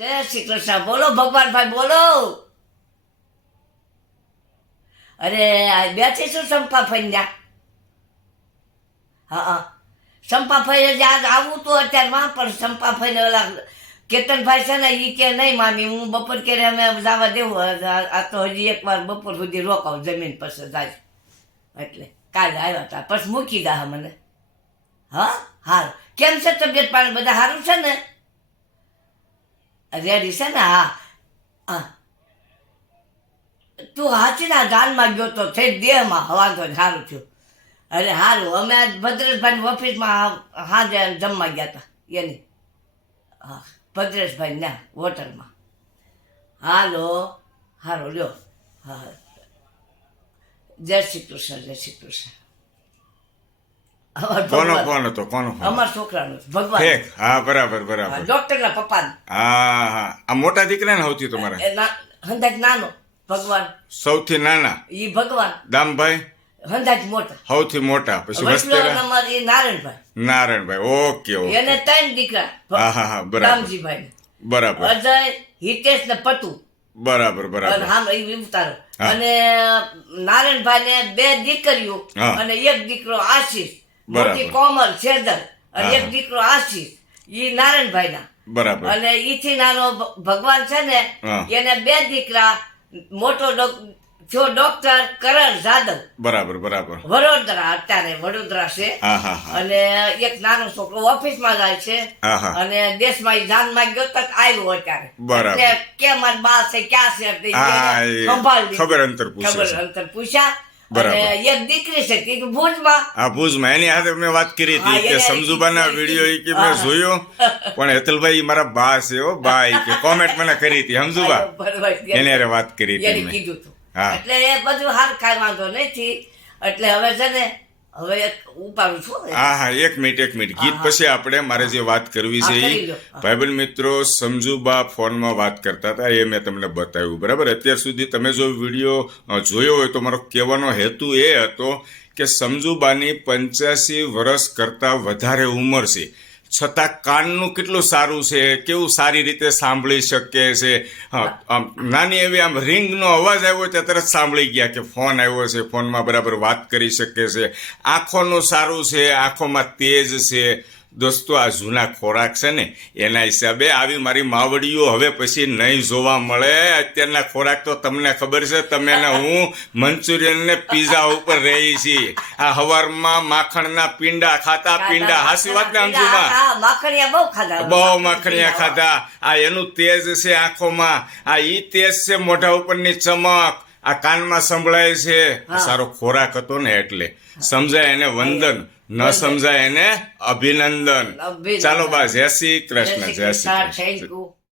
જય શ્રી કૃષ્ણ. બોલો, ભગવાનભાઈ, બોલો. અરે, આ બેઠી શું સંપા જા હા સંપા ફઈને જ આજ આવું તો અત્યારમાં પણ સંપા ફઈને ઓલા કેતનભાઈ છે ને એ કે નહીં મામી, હું બપોર કે અમે જવા દેવું. આ તો હજી એકવાર બપોર સુધી રોકાવ, જમીન પછી જાય એટલે કાલે આવ્યા હતા પછી મૂકી દા મને. હા હાલ કેમ છે તબિયત પાણી બધા સારું છે ને? રેડી છે ને હા. તું હાચીના દાનમાં ગયો તો થઈ દેહમાં હવા તો સારું થયું. અરે સારું અમે ભદ્રેશભાઈની ઓફિસમાં હાજે જમવા ગયા હતા, એની. હા ભદ્રેશભાઈ ના હોટલમાં. હાલો હારો લ્યો. હા. જય શ્રી કૃષ્ણ, જય શ્રી કૃષ્ણ. કોનો. કોણ હતો કોનો અમાર છોકરાનો ભગવાન. ઠીક. હા બરાબર બરાબર. ડોક્ટરના પપ્પા હા હા. આ મોટા દીકરાને સૌથી તમારા? હંદાજ નાનો ભગવાન. સૌથી નાના? ઈ ભગવાન. દામભાઈ? હંદાજ મોટા. સૌથી મોટા. પછી વસ્તેરા ઈ નારાયણભાઈ. નારાયણભાઈ. Okay okay. એને ત્રણ દીકરા. હા હા હા. બરાબર. દામજીભાઈ બરાબર. અજય હિતેશ ને પતુ. બરાબર બરાબર. હા એ ઉતારો. અને નારાયણભાઈ ને બે દીકરીઓ અને એક દીકરો આશીષ. મોટી કોમલ છેદર અને એક દીકરો આશીષ ઈ નારાયણભાઈ ના બરાબર. અને ઈથી નાનો ભગવાન છે ને એને બે દીકરા મોટો જો ડોક્ટર કરણ જાદવ. બરાબર બરાબર. વડોદરા અત્યારે વડોદરા છે. અને એક નાનો છોકરો ઓફિસમાં જાય છે. અને દેશ દેશમાં જાનમાં ગયો તક આવ્યો અત્યારે. બરાબર. કે મારી બા છે ક્યાં છે. ખબર. અંતર પૂછ્યા. બરાબર. એક દીકરી છે તે ભુજમાં. હા ભુજમાં. એની હાથે મેં વાત કરી હતી કે સમજુબાના વીડિયો કે મેં જોયો. પણ હેતલભાઈ મારા બા છે હો બા કે કોમેન્ટ મને કરી હતી સમજુબા. એની હારે વાત કરી હતી કીધું હતું એટલે એ બધું હાર કાંઈ વાંધો નથી. એટલે હવે છે ને હવે ઉપાડું છું હા હા એક મિનિટ એક મિનિટ. ગીત પછી આપણે મારે જે વાત કરવી છે એ. ભાઈબંધ મિત્રો સમજુબા ફોનમાં વાત કરતા હતા એ મેં તમને બતાવ્યું. બરાબર? અત્યાર સુધી તમે જો વીડિયો જોયો હોય તો મારો કહેવાનો હેતુ એ હતો કે સમજુબાની પંચ્યાસી વર્ષ કરતાં વધારે ઉંમર છે. છતાં કાનનું કેટલું સારું છે? કેવું સારી રીતે સાંભળી શકે છે? નાની એવી આમ રિંગનો અવાજ આવ્યો છે તરત સાંભળી ગયા કે ફોન આવ્યો છે, ફોનમાં બરાબર વાત કરી શકે છે. આંખોનું સારું છે, આંખોમાં તેજ છે. દોસ્તો આ જૂના ખોરાક છે ને એના હિસાબે આવી મારી માવડીઓ હવે પછી નહીં જોવા મળે. અત્યારના ખોરાક તો તમને ખબર છે તમે ને હું મંચુરિયન ને પીઝા ઉપર રહી છીએ. આ હવારમાં માખણના પીંડા ખાતા પીંડા હાસી વાત ને અંજુમાં. બહુ માખણીયા ખાધા. આ એનું તેજ છે આંખોમાં. આ ઈ તેજ છે મોઢા ઉપરની ચમક. આ કાનમાં સંભળાય છે. સારો ખોરાક હતો ને એટલે. સમજાય એને વંદન ન સમજાય એને અભિનંદન. ચાલો બા જય શ્રી કૃષ્ણ જય શ્રી કૃષ્ણ.